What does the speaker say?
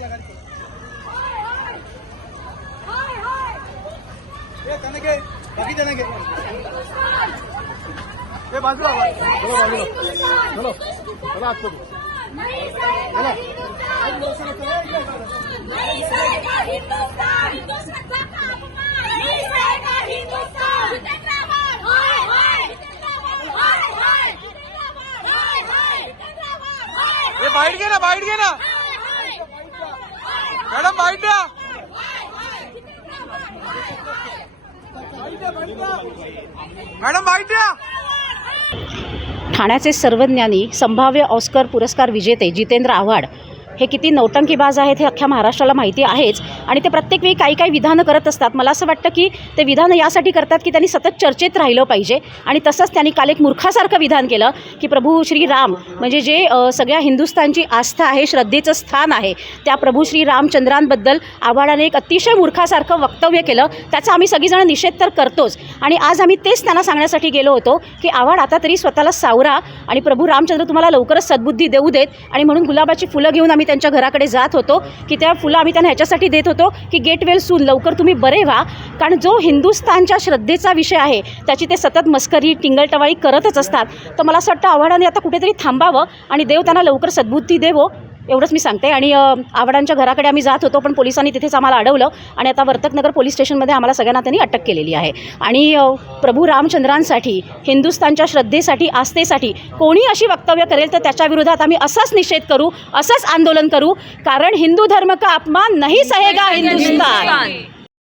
हाय हाय. हाय ए वा. चलो हिंदुस्तान. चलो चला आत करू बाईट घे ना बाईट घे ना. मॅडम बाईट द्या. मॅडम बाईट द्या. ठाण्याचे सर्वज्ञानी संभाव्य ऑस्कर पुरस्कार विजेते जितेंद्र आव्हाड हे किती नौटंकीबाज आहेत हे अख्ख्या महाराष्ट्राला माहिती आहेच. आणि ते प्रत्येक वेळी काही काही विधानं करत असतात. मला असं वाटतं की ते विधानं यासाठी करतात की त्यांनी सतत चर्चेत राहिलं पाहिजे. आणि तसंच त्यांनी काल एक मूर्खासारखं विधान केलं की प्रभू श्री राम म्हणजे जे सगळ्या हिंदुस्थानची आस्था आहे श्रद्धेचं स्थान आहे त्या प्रभू श्री रामचंद्रांबद्दल आव्हाडाने एक अतिशय मूर्खासारखं वक्तव्य केलं. त्याचा आम्ही सगळीजणं निषेध तर करतोच. आणि आज आम्ही तेच त्यांना सांगण्यासाठी गेलो होतो की आव्हाड आता तरी स्वतःला सावरा आणि प्रभू रामचंद्र तुम्हाला लवकरच सद्बुद्धी देऊ देत आणि म्हणून गुलाबाची फुलं घेऊन आम्ही त्यांच्या घराकडे जात होतो की त्या फुलं आम्ही त्यांना ह्याच्यासाठी देत होतो की गेट वेल सून लवकर तुम्ही बरे व्हा. कारण जो हिंदुस्थानच्या श्रद्धेचा विषय आहे त्याची ते सतत मस्करी टिंगलटवाळी करतच असतात. तर मला असं वाटतं आव्हानाने आता कुठेतरी थांबावं आणि देव त्यांना लवकर सद्बुद्धी देवो. एवढंच मी सांगते. आणि आवडांच्या घराकडे आम्ही जात होतो पण पोलिसांनी तिथेच आम्हाला अडवलं आणि आता वर्तकनगर पोलीस स्टेशनमध्ये आम्हाला सगळ्यांना त्यांनी अटक केलेली आहे. आणि प्रभू रामचंद्रांसाठी हिंदुस्थानच्या श्रद्धेसाठी आस्थेसाठी कोणी अशी वक्तव्य करेल तर त्याच्या विरोधात आम्ही असंच निषेध करू असंच आंदोलन करू. कारण हिंदू धर्म का अपमान नाही सहेगा हिंदुस्तान?